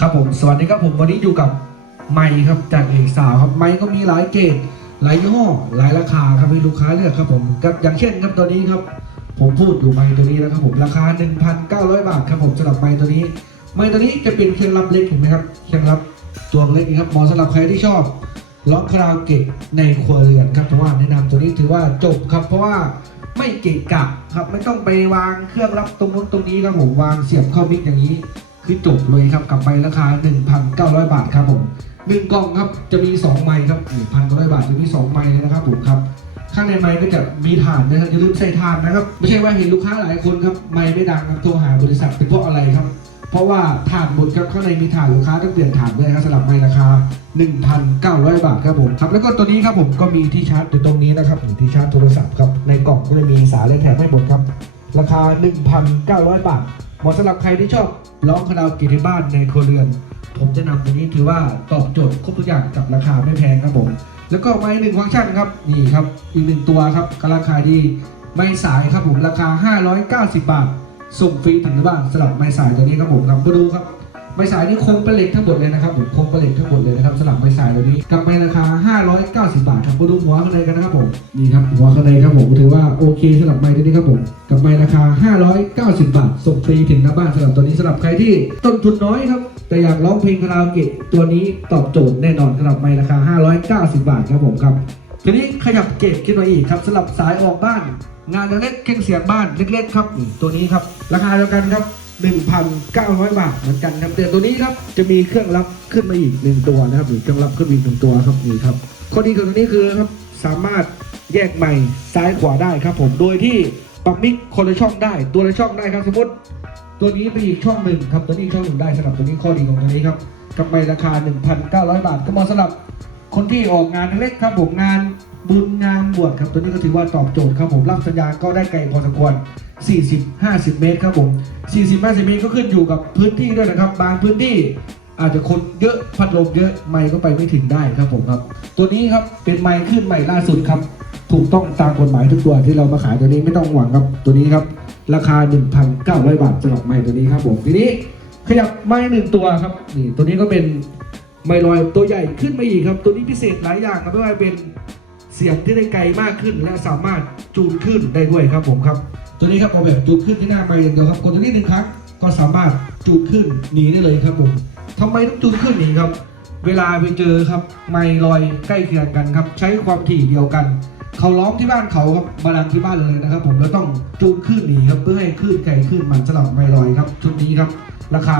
ครับผมสวัสดีครับผมวันนี้อยู่กับไมค์ครับจากเอกสาวครับไมค์ก็มีหลายเกรดหลายยี่ห้อหลายราคาครับให้ลูกค้าเลือกครับผมกับอย่างเช่นครับตัวนี้ครับ ผมพูดอยู่ไมค์ตัวนี้นะครับผมราคา 1,900 บาทครับผมสำหรับไมค์ตัวนี้ ไมค์ตัวนี้จะเป็นเครื่องรับเล็กเห็นไหมครับเครื่องรับตัวเล็กครับเหมาะสำหรับใครที่ชอบร้องคาราโอเกะในครัวเรือนครับเพราะว่าแนะนำตัวนี้ถือว่าจบครับเพราะว่าไม่เกะกะครับไม่ต้องไปวางเครื่องรับตรงนู้นตรงนี้ครับผมวางเสียบเข้ามิกอย่างนี้ คือจบเลยครับกับไปราคา 1,900 บาทครับผมหนึ่งกล่องครับจะมี 2 ไม้ครับ1,900 บาทจะมี 2 ไม้เลยนะครับผมครับข้างในไม้ก็จะมีฐานนะครับอย่าลืมใส่ฐานนะครับ ไม่ใช่ว่าเห็นลูกค้าหลายคนครับไม้ไม่ดังครับโทรหาบริษัทเป็นเพราะอะไรครับ เพราะว่าฐานหมดครับข้างในมีฐานลูกค้าต้องเปลี่ยนฐานด้วยครับสำหรับไม้ราคา 1,900 บาทครับผมครับแล้วก็ตัวนี้ครับผมก็มีที่ชาร์จอยู่ตรงนี้นะครับที่ชาร์จโทรศัพท์ครับในกล่องก็จะมีสายและแถมให้หมดครับราคา 1,900 บาท มาะสำหรับใครที่ชอบร้องคาราโอเกะที่บ้านในครัวเรือน ผมจะนำตัวนี้ถือว่าตอบโจทย์ครบทุกอย่างกับราคาไม่แพงครับผม แล้วก็ไม้หนึ่งฟังก์ชันครับนี่ครับอีกหนึ่งตัวครับกราคาดีไม้สายครับผมราคา 590 บาท ส่งฟรีถึงบ้านสำหรับไม้สายตัวนี้ครับผมครับมาดูครับ ไม้สายนี่คงเป็นเหล็กทั้งหมดเลยนะครับผมคงเป็นเหล็กทั้งหมดเลยนะครับสำหรับไม้สายตัวนี้กับไม้ราคา 590 บาทครับมาดูหัวข้างในกันนะครับผมนี่ครับหัวข้างในครับผมถือว่าโอเคสำหรับไม้ตัวนี้ครับผมกับไม้ราคา 590 บาทส่งฟรีถึงหน้าบ้านสำหรับตัวนี้สำหรับใครที่ต้นทุนน้อยครับแต่อยากร้องเพลงคาราโอเกะตัวนี้ตอบโจทย์แน่นอนสำหรับไม้ราคา 590 บาทครับผมครับทีนี้ขยับเกรดขึ้นมาอีกครับสำหรับสายออกบ้าน งานเล็กเครื่องเสียงบ้านเล็กๆครับตัวนี้ครับราคาเดียวกันครับ 1,900 บาทเหมือนกันครับแต่ตัวนี้ครับจะมีเครื่องรับขึ้นมาอีกหนึ่งตัวนะครับหรือเครื่องรับขึ้นอีกหนึ่งตัวครับนี่ครับข้อดีของตัวนี้คือครับสามารถแยกใหม่ซ้ายขวาได้ครับ ผมโดยที่ปรับมิกคนละช่องได้ ตัวละช่องได้ครับสมมติ ตัวนี้ไปอีกช่องหนึ่งครับตัวนี้อีกช่องหนึ่งได้สำหรับตัวนี้ข้อดีของตัวนี้ครับกับไปราคา 1,900 บาทก็เหมาะสำหรับ คนที่ออกงานเล็กครับผมงานบุญงานบวชครับตัวนี้ก็ถือว่าตอบโจทย์ครับผมรับสัญญาณก็ได้ไกลพอสมควร 40-50 เมตรครับผม40-50 เมตรก็ขึ้นอยู่กับพื้นที่ด้วยนะครับ บางพื้นที่อาจจะคนเยอะพัดลมเยอะไมค์ก็ไปไม่ถึงได้ครับผมครับ ตัวนี้ครับเป็นไมค์ขึ้นใหม่ล่าสุดครับ ถูกต้องตามกฎหมายทุกตัวที่เรามาขายตัวนี้ไม่ต้องหวังครับตัวนี้ครับ ราคา 1,900 บาทสำหรับไมค์ตัวนี้ครับผมทีนี้ขยับไมค์หนึ่งตัวครับนี่ตัวนี้ก็เป็น ไมลอยตัวใหญ่ขึ้นมาอีกครับ ตัวนี้พิเศษหลายอย่างครับไม่ว่าเป็นเสียงที่ได้ไกลมากขึ้น และสามารถจูนขึ้นได้ด้วยครับผมครับ ตัวนี้ครับเอาแบบจูนขึ้นที่หน้าไมค์อย่างเดียวครับกดตัวนี้หนึ่งครั้งก็สามารถจูนขึ้นหนีได้เลยครับผมทำไมต้องจูนขึ้นหนีครับ เวลาไปเจอครับไมลอยใกล้เคียงกันครับ ใช้ความถี่เดียวกัน เขาร้องที่บ้านเขาครับมาดังที่บ้านเลยนะครับ ผมแล้วต้องจูนขึ้นหนีครับเพื่อให้ขึ้นไกลขึ้นมันสลับไมลอยครับชุดนี้ครับ ราคา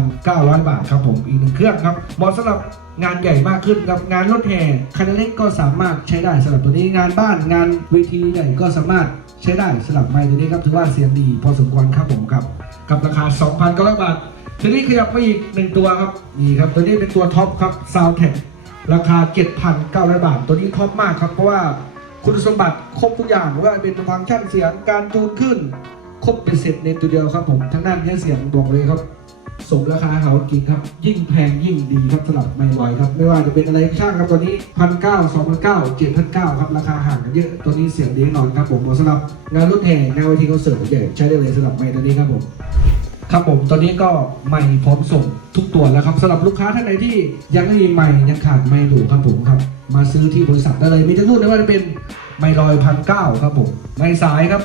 2,900 บาทครับผมอีกหนึ่งเครื่องครับเหมาะสำหรับงานใหญ่มากขึ้นครับงานรถแห่คณะเล็กก็สามารถใช้ได้สำหรับตัวนี้งานบ้านงานเวทีใหญ่ก็สามารถใช้ได้สำหรับไมค์ตัวนี้ครับถือว่าเสียงดีพอสมควรครับผมครับกับราคา 2,900 บาททีนี้ขยับมาอีกหนึ่งตัวครับนี่ครับตัวนี้เป็นตัวท็อปครับ Soundtech ราคา 7,900 บาท ตัวนี้ท็อปมากครับเพราะว่า คุณสมบัติครบทุกอย่างว่าเป็นฟังก์ชันเสียงการจูนขึ้น ครบเป็นเสร็จในตัวเดียวครับผมทั้งด้านแค่เสียงบอกเลยครับ สมราคาเขาจริงครับ ยิ่งแพงยิ่งดีครับสำหรับไมค์ลอยครับ ไม่ว่าจะเป็นอะไรช่างครับตัวนี้พันเก้าสองพันเก้าเจ็ดพันเก้าครับราคาห่างกันเยอะตัวนี้เสียงดีแน่นอนครับผมเหมาะสำหรับงานรถแห่งานเวทีคอนเสิร์ตใหญ่ใช้ได้เลยสำหรับไมค์ตัวนี้ครับผม ครับผมตอนนี้ก็ใหม่พร้อมส่งทุกตัวแล้วครับสำหรับลูกค้าท่านใดที่ยังไม่มีใหม่ยังขาดไม่อยู่ครับผมครับ มาซื้อที่บริษัทได้เลยมีทั้งรุ่นไม่ว่าจะเป็นไม่ลอยพันเก้าครับผมไม่สายครับ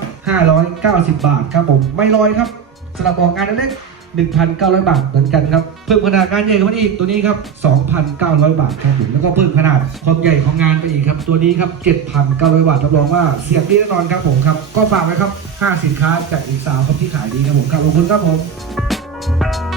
590 บาทครับผมไม่ลอยครับสำหรับออกงานเล็ก 1,900 บาทเหมือนกันครับ เพิ่มขนาดงานใหญ่ขึ้นมาอีกตัวนี้ครับ 2,900 บาทครับผมแล้วก็เพิ่มขนาดความใหญ่ของงานไปอีกครับ ตัวนี้ครับ 7,900 บาทรับรองว่าเสียงดีแน่นอนครับผมครับก็ฝากไว้ครับ 5 สินค้าจากอีกสาวครับที่ขายดีครับผมครับขอบคุณครับผม